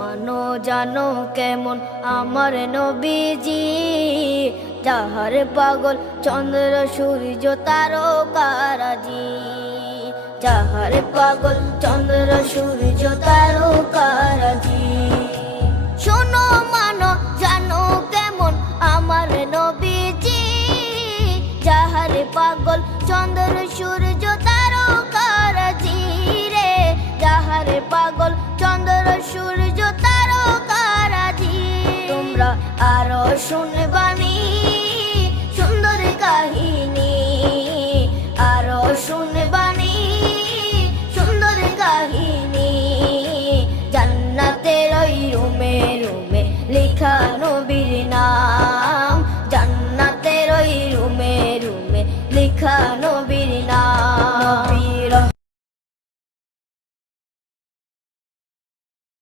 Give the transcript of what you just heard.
মানো জানো কেমন আমার নবীজি, যাহার পাগল চন্দ্র সূর্য তারকারাজি, যাহার পাগল চন্দ্র সূর্য তারকারাজি। শোনো মানো জানো কেমন আমার নবীজি, যাহার পাগল চন্দ্র সূর্য তারকারাজি রে, যাহার পাগল চন্দ্র সূর্য তারকারাজি। তোমরা আরো শুনবানি সুন্দর কাহিনী, আরো শুনবানি সুন্দর কাহিনী। জান্নাতের ওই রুমে রুমে লেখা নবীর নাম।